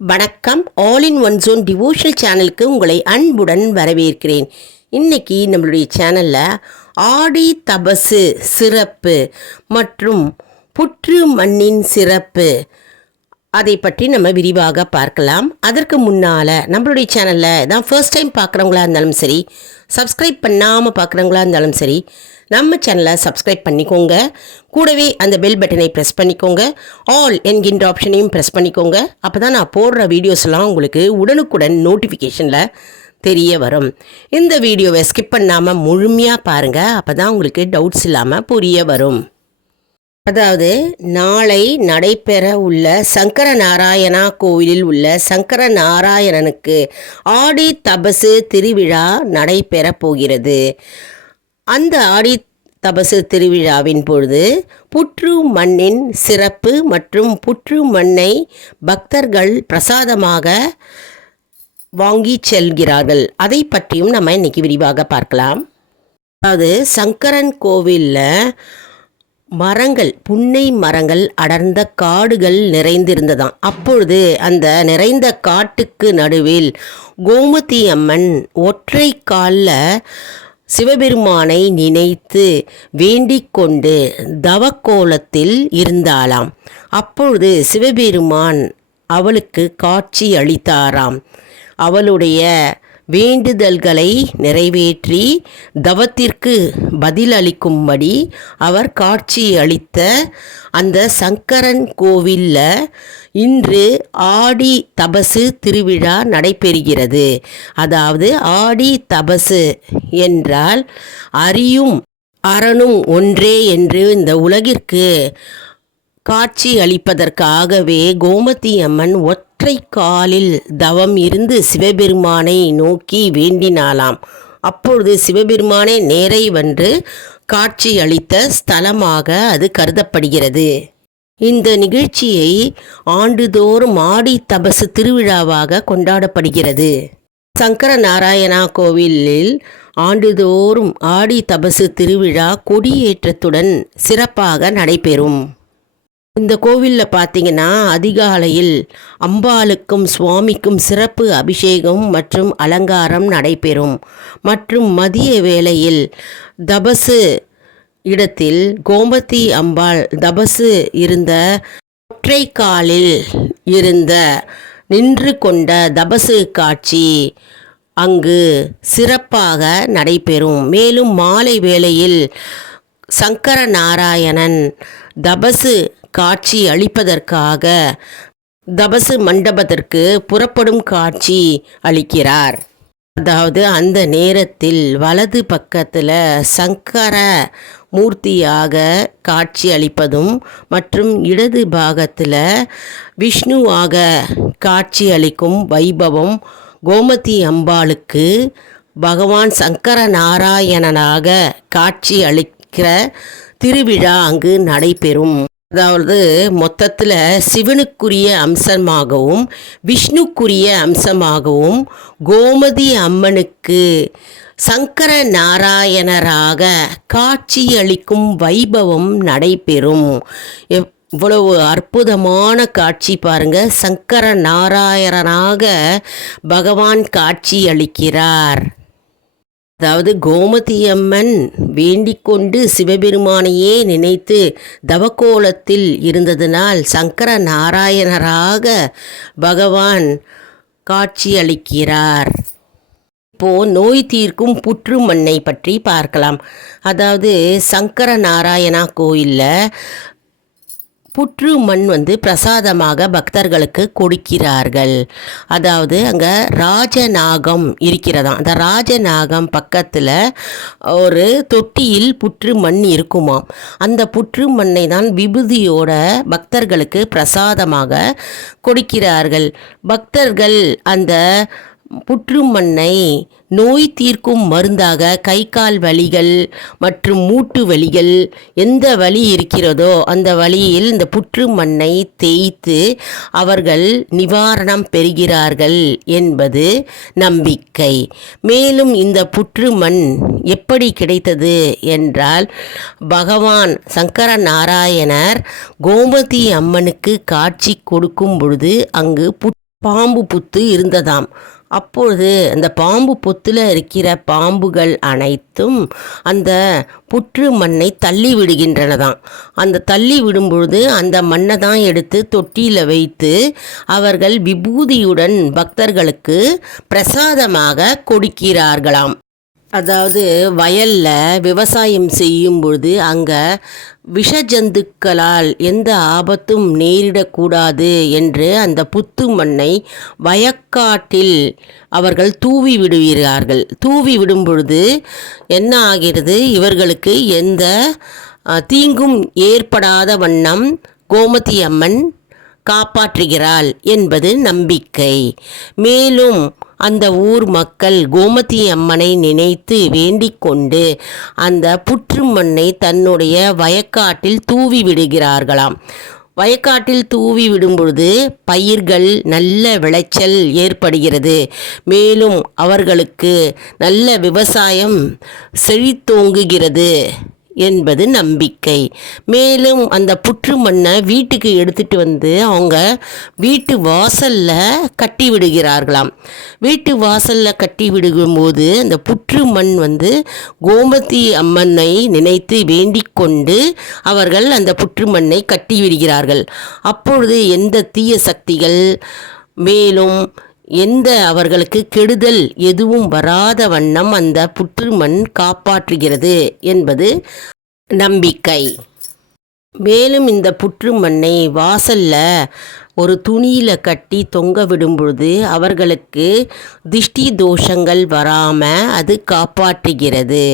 வணக்கம். All in one zone devotional சேனலுக்கு உங்களை அன்புடன் வரவேற்கிறேன். இன்றைக்கி நம்மளுடைய சேனலில் ஆடி தபசு சிறப்பு மற்றும் புற்று மண்ணின் சிறப்பு அதை பற்றி நம்ம விரிவாக பார்க்கலாம். அதற்கு முன்னால் நம்மளுடைய சேனலில் தான் ஃபர்ஸ்ட் டைம் பார்க்குறவங்களா இருந்தாலும் சரி சப்ஸ்கிரைப் பண்ணாமல் பார்க்குறவங்களா இருந்தாலும் சரி நம்ம சேனலை சப்ஸ்கிரைப் பண்ணிக்கோங்க. கூடவே அந்த பெல் பட்டனை ப்ரெஸ் பண்ணிக்கோங்க. ஆல் என்கின்ற ஆப்ஷனையும் ப்ரெஸ் பண்ணிக்கோங்க. அப்போ தான் நான் போடுற வீடியோஸ்லாம் உங்களுக்கு உடனுக்குடன் நோட்டிஃபிகேஷனில் தெரிய வரும். இந்த வீடியோவை ஸ்கிப் பண்ணாமல் முழுமையாக பாருங்கள் அப்போ தான் உங்களுக்கு டவுட்ஸ் இல்லாமல் புரிய வரும். அதாவது நாளை நடைபெற உள்ள சங்கர நாராயணா கோவிலில் உள்ள சங்கர நாராயணனுக்கு ஆடி தபசு திருவிழா நடைபெற போகிறது. அந்த ஆடி தபசு திருவிழாவின் பொழுது புற்று மண்ணின் சிறப்பு மற்றும் புற்று மண்ணை பக்தர்கள் பிரசாதமாக வாங்கி செல்கிறார்கள். அதை பற்றியும் நம்ம இன்னைக்கு விரிவாக பார்க்கலாம். அதாவது சங்கரன் கோவிலில் மரங்கள் புன்னை மரங்கள் அடர்ந்த காடுகள் நிறைந்திருந்ததாம். அப்பொழுது அந்த நிறைந்த காட்டுக்கு நடுவில் கோமதி அம்மன் ஒற்றை காலில் சிவபெருமானை நினைத்து வேண்டிக் கொண்டு தவக்கோலத்தில் இருந்தாளாம். அப்பொழுது சிவபெருமான் அவளுக்கு காட்சி அளித்தாராம். அவளுடைய வேண்டுதல்களை நிறைவேற்றி தவத்திற்கு பதிலளிக்கும்படி அவர் காட்சி அளித்த அந்த சங்கரன் கோவிலில் இன்று ஆடி தபசு திருவிழா நடைபெறுகிறது. அதாவது ஆடி தபசு என்றால் அறியும் அரணும் ஒன்றே என்று இந்த உலகிற்கு காட்சி அளிப்பதற்காகவே கோமதி அம்மன் ஒற்றை காலில் தவம் இருந்து சிவபெருமானை நோக்கி வேண்டினாலாம் அப்பொழுது சிவபெருமானே நேரை வந்து காட்சி அளித்த ஸ்தலமாக அது கருதப்படுகிறது. இந்த நிகழ்ச்சியை ஆண்டுதோறும் ஆடி தபசு திருவிழாவாக கொண்டாடப்படுகிறது. சங்கர நாராயணா கோவிலில் ஆண்டுதோறும் ஆடி தபசு திருவிழா கொடியேற்றத்துடன் சிறப்பாக நடைபெறும். இந்த கோவிலில் பார்த்தீங்கன்னா அதிகாலையில் அம்பாளுக்கும் சுவாமிக்கும் சிறப்பு அபிஷேகம் மற்றும் அலங்காரம் நடைபெறும். மற்றும் மதிய வேளையில் தபசு இடத்தில் கோமதி அம்பாள் தபசு இருந்த ஒற்றை காலில் இருந்த நின்று கொண்ட தபசு காட்சி அங்கு சிறப்பாக நடைபெறும். மேலும் மாலை வேளையில் சங்கர நாராயணன் தபசு காட்சி அளிப்பதற்காக தபசு மண்டபத்திற்கு புறப்படும் காட்சி அளிக்கிறார். அதாவது அந்த நேரத்தில் வலது பக்கத்தில் சங்கர மூர்த்தியாக காட்சி அளிப்பதும் மற்றும் இடது பாகத்தில் விஷ்ணுவாக காட்சி அளிக்கும் வைபவம் கோமதி அம்பாளுக்கு பகவான் சங்கர நாராயணனாக காட்சி அளிக்கிற திருவிழா அங்கு நடைபெறும். அதாவது மொத்தத்தில் சிவனுக்குரிய அம்சமாகவும் விஷ்ணுக்குரிய அம்சமாகவும் கோமதி அம்மனுக்கு சங்கர நாராயணராக காட்சியளிக்கும் வைபவம் நடைபெறும். இவ்வளவு அற்புதமான காட்சி பாருங்க. சங்கர நாராயணனாக பகவான் காட்சி அளிக்கிறார் அதாவது கோமதி அம்மன் வேண்டிக் கொண்டு சிவபெருமானையே நினைத்து தவக்கோலத்தில் இருந்ததனால் சங்கர நாராயணராக பகவான் காட்சி அளிக்கிறார் இப்போ நோய் தீர்க்கும் புற்று மண்ணை பற்றி பார்க்கலாம். அதாவது சங்கர நாராயணா கோயிலில் புற்று மண் வந்து பிரசாதமாக பக்தர்களுக்கு கொடுக்கிறார்கள். அதாவது அங்கே ராஜநாகம் இருக்கிறதாம். அந்த ராஜநாகம் பக்கத்தில் ஒரு தொட்டியில் புற்று மண் இருக்குமாம். அந்த புற்று மண்ணை தான் விபூதியோட பக்தர்களுக்கு பிரசாதமாக கொடுக்கிறார்கள். பக்தர்கள் அந்த புற்று மண்ணை நோய் தீர்க்கும் மருந்தாக கை கால் வலிகள் மற்றும் மூட்டு வலிகள் எந்த வலி இருக்கிறதோ அந்த வழியில் இந்த புற்று மண்ணை தேய்த்து அவர்கள் நிவாரணம் பெறுகிறார்கள் என்பது நம்பிக்கை. மேலும் இந்த புற்று மண் எப்படி கிடைத்தது என்றால் பகவான் சங்கர நாராயணர் கோமதி அம்மனுக்கு காட்சி கொடுக்கும் பொழுது அங்கு பாம்பு புத்து இருந்ததாம். அப்பொழுது அந்த பாம்பு புத்தில் இருக்கிற பாம்புகள் அனைத்தும் அந்த புற்று மண்ணை தள்ளி விடுகின்றனதாம் அந்த தள்ளி விடும்பொழுது அந்த மண்ணை தான் எடுத்து தொட்டியில் வைத்து அவர்கள் விபூதியுடன் பக்தர்களுக்கு பிரசாதமாக கொடுக்கிறார்களாம். அதாவது வயலில் விவசாயம் செய்யும் பொழுது அங்கே விஷஜந்துக்களால் எந்த ஆபத்தும் நேரிடக்கூடாது என்று அந்த புத்து மண்ணை வயக்காட்டில் அவர்கள் தூவி விடுகிறார்கள். தூவி விடும் பொழுது என்ன ஆகிறது? இவர்களுக்கு எந்த தீங்கும் ஏற்படாத வண்ணம் கோமதி அம்மன் காப்பாற்றுகிறாள் என்பது நம்பிக்கை. மேலும் அந்த ஊர் மக்கள் கோமதி அம்மனை நினைத்து வேண்டிக் கொண்டு அந்த புற்று மண்ணை தன்னுடைய வயக்காட்டில் தூவி விடுகிறார்களாம். வயக்காட்டில் தூவி விடும்பொழுது பயிர்கள் நல்ல விளைச்சல் ஏற்படுகிறது. மேலும் அவர்களுக்கு நல்ல விவசாயம் செழித்தோங்குகிறது. என்பது நம்பிக்கை. மேலும் அந்த புற்று மண்ணை வீட்டுக்கு எடுத்துட்டு வந்து அவங்க வீட்டு வாசலில் கட்டி விடுகிறார்களாம். வீட்டு வாசலில் கட்டி விடும்போது அந்த புற்று மண் வந்து கோமதி அம்மனை நினைத்து வேண்டிக் கொண்டு அவர்கள் அந்த புற்று மண்ணை கட்டி விடுகிறார்கள். அப்பொழுது எந்த தீய சக்திகள் மேலும் எந்த அவர்களுக்கு கெடுதல் எதுவும் வராத வண்ணம் அந்த புற்றுமண் காப்பாற்றுகிறது என்பது நம்பிக்கை. மேலும் இந்த புற்று மண்ணை வாசல்ல ஒரு துணியில் கட்டி தொங்க விடும் பொழுது அவர்களுக்கு திஷ்டி தோஷங்கள் வராமல் அது காப்பாற்றுகிறது.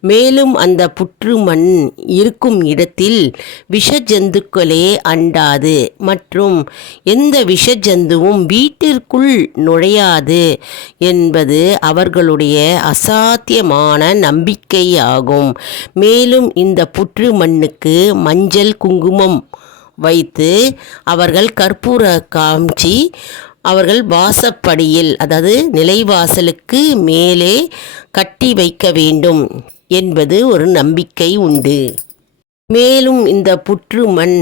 மேலும் அந்த புற்று மண் இருக்கும் இடத்தில் விஷ ஜந்துக்களே அண்டாது மற்றும் எந்த விஷ ஜந்துவும் வீட்டிற்குள் நுழையாது என்பது அவர்களுடைய அசாத்தியமான நம்பிக்கையாகும். மேலும் இந்த புற்று மண்ணுக்கு மஞ்சள் குங்குமம் வைத்து அவர்கள் கற்பூர காமிச்சி அவர்கள் வாசப்படியில் அதாவது நிலைவாசலுக்கு மேலே கட்டி வைக்க வேண்டும் என்பது ஒரு நம்பிக்கை உண்டு. மேலும் இந்த புற்று மண்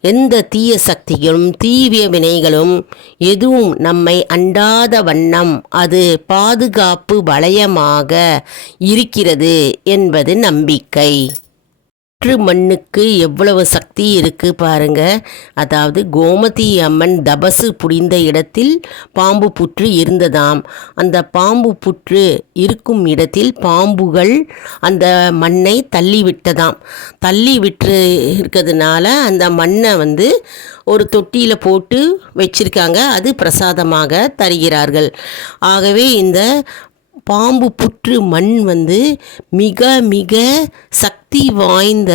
எந்த தீய சக்திகளும் தீவிய வினைகளும் எதுவும் நம்மை அண்டாத வண்ணம் அது பாதுகாப்பு வளையமாக இருக்கிறது என்பது நம்பிக்கை. புற்று மண்ணுக்கு எவ்வளவு சக்தி இருக்கு பாருங்க. அதாவது கோமதி அம்மன் தபசு புரிந்த இடத்தில் பாம்பு புற்று இருந்ததாம். அந்த பாம்பு புற்று இருக்கும் இடத்தில் பாம்புகள் அந்த மண்ணை தள்ளி விட்டதாம் தள்ளி விட்டு இருக்கிறதுனால அந்த மண்ணை வந்து ஒரு தொட்டியில் போட்டு வச்சிருக்காங்க. அது பிரசாதமாக தருகிறார்கள். ஆகவே இந்த பாம்பு புற்று மண் வந்து மிக மிக சக்தி வாய்ந்த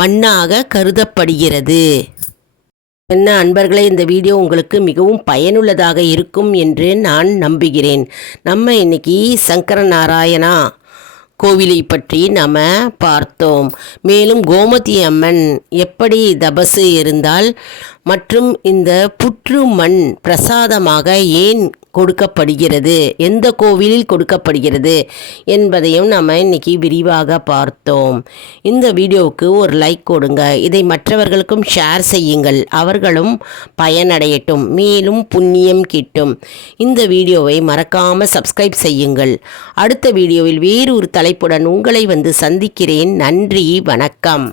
மண்ணாக கருதப்படுகிறது. என்ன அன்பர்களே இந்த வீடியோ உங்களுக்கு மிகவும் பயனுள்ளதாக இருக்கும் என்று நான் நம்புகிறேன். நம்ம இன்னைக்கு சங்கர நாராயணா கோவிலை பற்றி நாம் பார்த்தோம். மேலும் கோமதி அம்மன் எப்படி தபசு இருந்தால் மற்றும் இந்த புற்று மண் பிரசாதமாக ஏன் கொடுக்கப்படுகிறது? எந்த கோவிலில் கொடுக்கப்படுகிறது என்பதையும் நம்ம இன்னைக்கு விரிவாக பார்த்தோம். இந்த வீடியோவுக்கு ஒரு லைக் கொடுங்க. இதை மற்றவர்களுக்கும் ஷேர் செய்யுங்கள். அவர்களும் பயனடையட்டும். மேலும் புண்ணியம் கிட்டும். இந்த வீடியோவை மறக்காமல் சப்ஸ்கிரைப் செய்யுங்கள். அடுத்த வீடியோவில் வேறு ஒரு தலைப்புடன் உங்களை வந்து சந்திக்கிறேன். நன்றி வணக்கம்.